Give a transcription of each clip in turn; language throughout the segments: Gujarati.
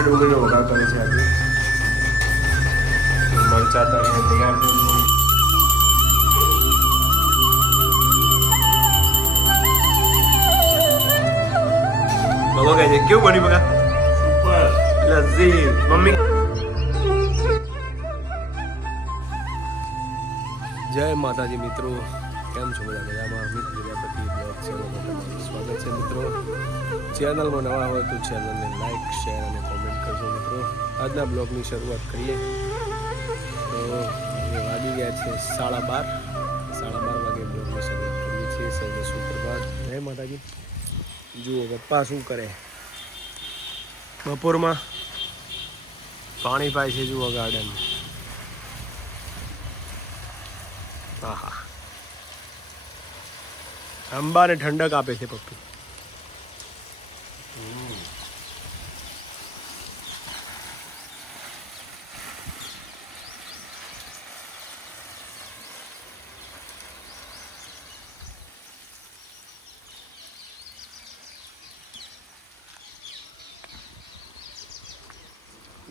અને ડુંગળીનો વઘાર કરે છે આજે મરચા તળીને તૈયાર છે બગો કહે છે કેવું બની બગા લઝીઝ મમ્મી જય માતાજી મિત્રો કેમ છો બધા મજામાં અમિત પ્રજાપતિ બ્લોગ ચેનલમાં તમારું સ્વાગત છે મિત્રો ચેનલમાં નવા હોય તો ચેનલને લાઈક શેર અને કોમેન્ટ કરજો મિત્રો. આજના બ્લોગની શરૂઆત કરીએ. તો વાગી ગયા છે સાડા બાર. સાડા બાર વાગે બ્લોગની શરૂઆત કરીએ છીએ સૌને સુપ્રભાત. જય માતાજી. જુઓ પપ્પા શું કરે? બપોરમાં પાણી પાય છે જુઓ ગાર્ડન આહા. આંબાને ઠંડક આપે છે પપ્પી.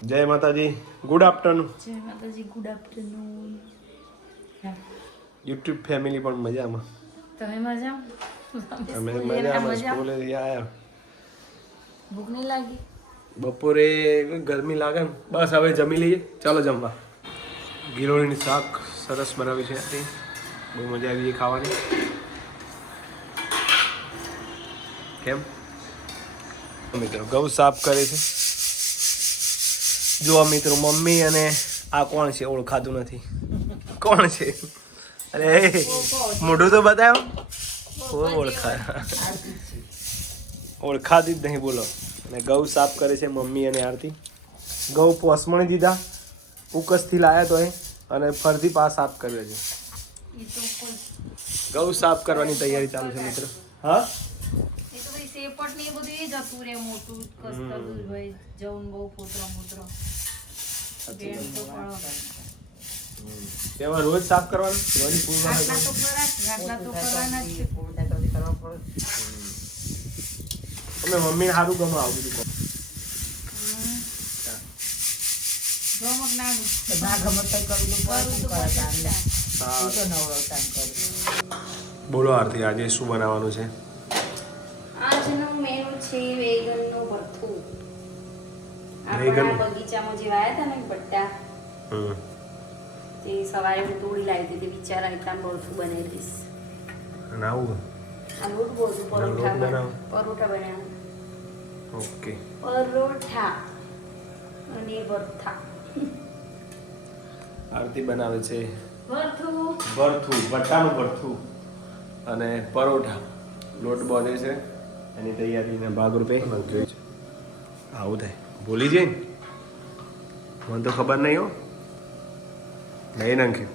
જય માતાજી. ગુડ આફ્ટરનૂન જય માતાજી ગુડ આફ્ટરનૂન યુટ્યુબ ફેમિલી પણ મજામાં. તમે મજા? અમે મજામાં સ્કૂલે આવ્યા ભૂખ નહીં લાગી? બપોરે ગરમી લાગે ને બસ હવે જમી લઈએ. ચાલો જમવા. ગિરોળીની શાક સરસ બનાવી છે બહુ મજા આવી ખાવાની. કેમ? મિત્રો ગૌ સાફ કરે છે. જો મિત્રો મમ્મી અને આ કોણ છે ઓળખાતું નથી. કોણ છે? અરે મોઢું તો બતાવો. ઓળખાય ઓળખા ઓળખાતી જ નહીં બોલો. અને ગૌ સાફ કરે છે મમ્મી અને આરતી. ગૌ પોસમણી દીધા. ઉકસથી લાયા તો એ અને ફરતી પા સાફ કર્યો છે. ઘઉં સાફ કરવાની તૈયારી ચાલુ છે મિત્રો. હા? એ તો ભાઈ સેપટ ને એ બધું એ જતું રે મોટું કસ્તર ભાઈ જવું બહુ રોજ સાફ કરવાનું? વળી પૂર્ણ તો ખરા તો કરવાના જ છે. અમે મમ્મીને સારું ગમે આવું બધું ગમક નાનું ના ગમે. તો કરવું તો કરું તો તો બોલો આરતી આજે શું બનાવવાનું છે? આજનો મેનુ છે વેગનનું ભરથું આપણા બગીચામાં જે વાયા હતા ને બટ્ટા તે સવારે હું તોડી લાવી દીધી વિચાર એટલા ભરથું બનાવી દઈશ. અને આવું? આ લોટ બોલું પરોઠા પરોઠા બનાવ ઓકે. પરોઠા અને ભરથા આરતી બનાવે છે. ભરથું ભરથું ભટ્ટાનું ભરથું અને પરોઠા. લોટ બોલે છે. એની તૈયારીના ભાગરૂપે આવું થાય. ભૂલી જઈ મને તો ખબર નહીં હો. નહીં નાખ્યું.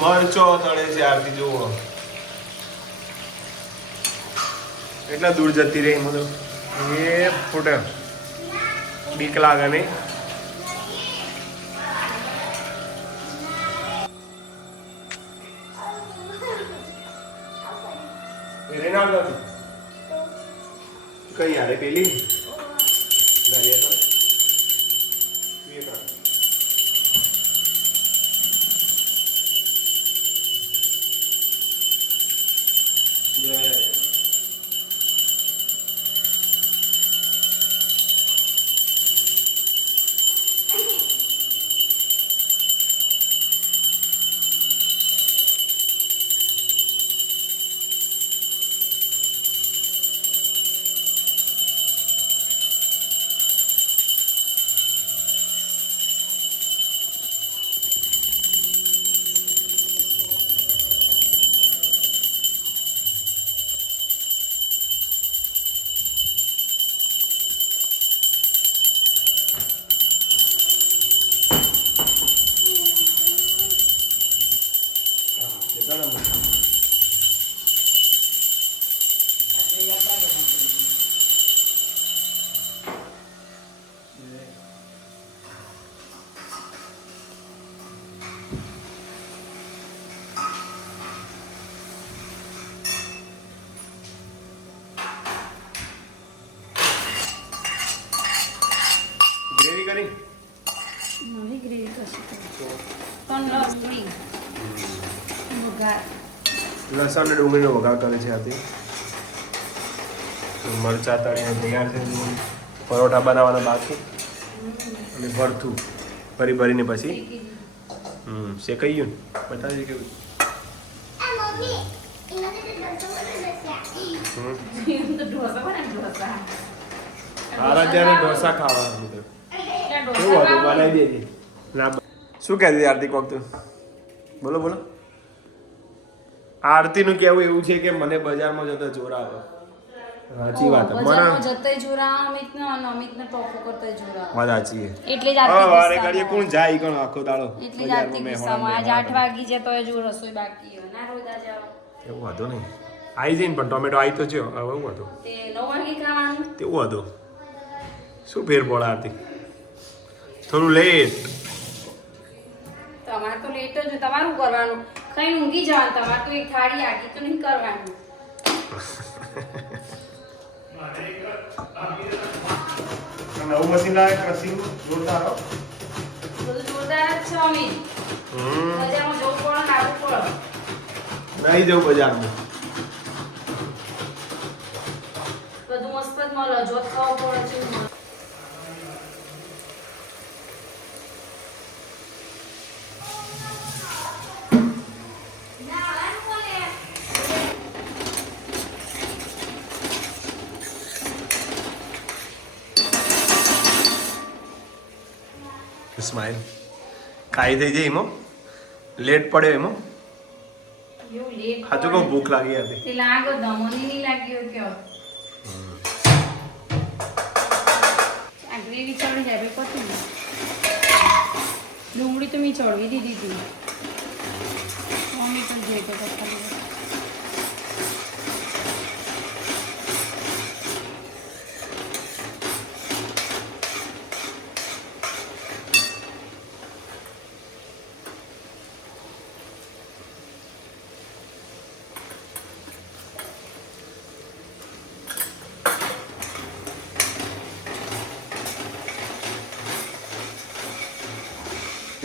મરચો તળે છે આરતી જુઓ. એટલા દૂર જતી રહી મતલબ એ ફૂટે. બીક લાગે નહીં. નથી. કઈ હારે પેલી કરી નવી ગ્રેવી લસણી અને ડુંગળીનો વઘાર કરે છે આથી મરચા તળીને તૈયાર છે. પરોઠા બનાવવાના બાકી. અને ભરથું. ભરી ભરીને પછી હમ શેકાઈ ગયું ને? બતાવી કેવું હમ. તો ઢોસા બને ઢોસા હતું બનાવી દેજે ના શું કહેતી આરતી કોક તું? બોલો બોલો. આરતીનું કહેવું એવું છે કે મને બજારમાં જતા જોર આવે. સાચી વાત મને બજારમાં જતાંય જોરા અમિતને અને અમિતને ટોપો કરતાંય જોરા વાત સાચી એટલે જ હા વારે ઘડીએ કોણ જાય કોણ આખો દાડો? એટલે જ આરતી ગુસ્સામાં આજ આઠ વાગી છે તો હજુ રસોઈ બાકી હોય ના રોજ આજે એવું વાંધો નહીં. આવી જઈને પણ ટોમેટો આવી તો છે. હવે એવું હતું. તે નવ વાગે ખાવાનું. તેવું હતું. શું ફેર પડે આરતી? થોડું લેટ તમારે તો લેટ જ. તમારું કરવાનું. કઈ ઊંઘી જવાનું તમારે તો એક થાળી આગી તો નહીં કરવાનું. નવું મશીન લાવે ક્રશિંગ જોરદાર બધું જોરદાર છે અમી બજારમાં જવું પડે ને આવવું પડે. નહીં જવું બજારમાં. બધું મસ્ત જ મળે જો ખાવું પડે છે એવું મળે. સ્માઈલ. ખાઈ થઈ જાય એમાં લેટ પડ્યો એમાં લેટ કહું ભૂખ લાગી હતી. લાગો દમોની નહીં લાગ્યો કયો. આ ગ્રેવી ચડી જાય પતી ડુંગળી તો મેં ચડવી દીધી હતી. મમ્મી પણ જઈ તો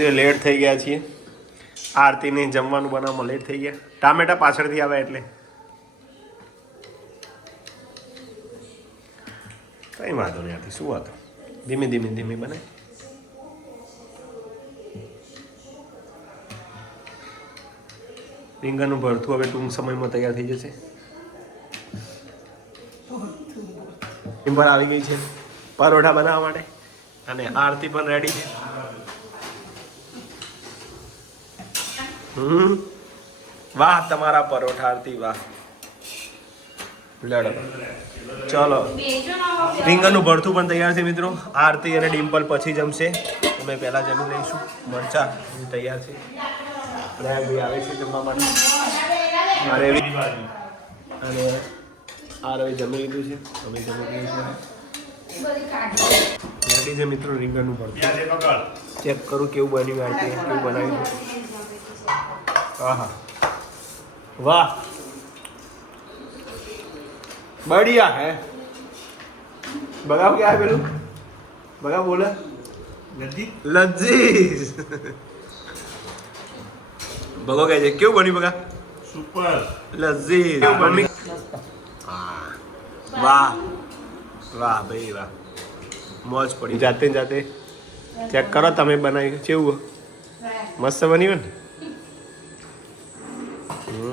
તે લેટ થઈ ગયા છીએ. આરતીને જમવાનું બનાવવામાં લેટ થઈ ગયા. ટામેટા પાછળથી આવે એટલે. કંઈ વાંધો નહીં આરતી, શું વાંધો? ધીમે ધીમે ધીમે બને. રીંગણનું ભરથું હવે ટૂંક સમયમાં તૈયાર થઈ જશે. ટીમ્બર આવી ગઈ છે. પરોઠા બનાવવા માટે. અને આરતી પણ રેડી છે. હમ? વાહ તમારા પરોઠા આરતી વાહ. લડો. ચલો. રીંગણનું ભરથું પણ તૈયાર છે મિત્રો. આરતી અને ડિમ્પલ પછી જમશે. અમે પહેલા જમી લઈશું. મરચા તૈયાર છે. આવે છે જમવા માટે. મારે અને આ રવિ જમી લીધું છે. અમે જમી લીધું છે મિત્રો રીંગણનું ભરતું ચેક કરું કેવું બન્યું આરતી કેવું બનાવ્યું આહા વાહ बढ़िया है बगाव क्या है पेलू बगाव बोले लजीज बगो કહે છે કેવું બન્યું બગા સુપર લજીજ કેવું મમ્મી હા વાહ વાહ ભાઈ વાહ મોજ પડી જાતે ને જાતે ચેક કરો તમે બનાવી કેવું મસ્ત બન્યું ને હમ જય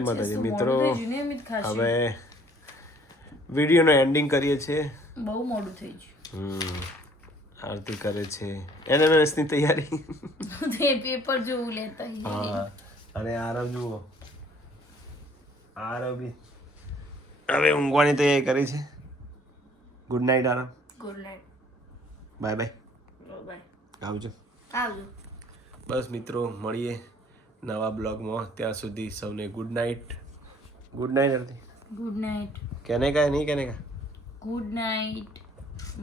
માતાજી મિત્રો. હવે વિડીયોનો એન્ડિંગ કરીએ છીએ બહુ મોડું થઈ ગયું. હમ. આરતી કરે છે. એનએમએસની તૈયારી. તે પેપર જોવું લેતા હા. અને આરવ જુઓ. આરવ બી. હવે ઊંઘવાની તૈયારી કરી છે. ગુડ નાઇટ આરામ good night bye bye bye આવજો. આવજો. બસ મિત્રો મળીએ નવા બ્લોગમાં. ત્યાં સુધી સૌને ગુડ નાઇટ ગુડ નાઇટ અર્થી ગુડ નાઇટ કેને કા નહીં કેને કા ગુડ નાઇટ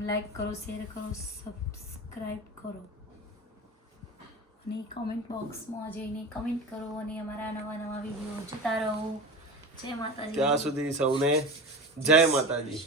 લાઈક કરો શેર કરો સબસ્ક્રાઇબ કરો. અને કમેન્ટ બોક્સમાં જઈને કમેન્ટ કરો અને અમારા નવા નવા વીડિયો જોતા રહો. ત્યાં સુધી સૌને જય માતાજી.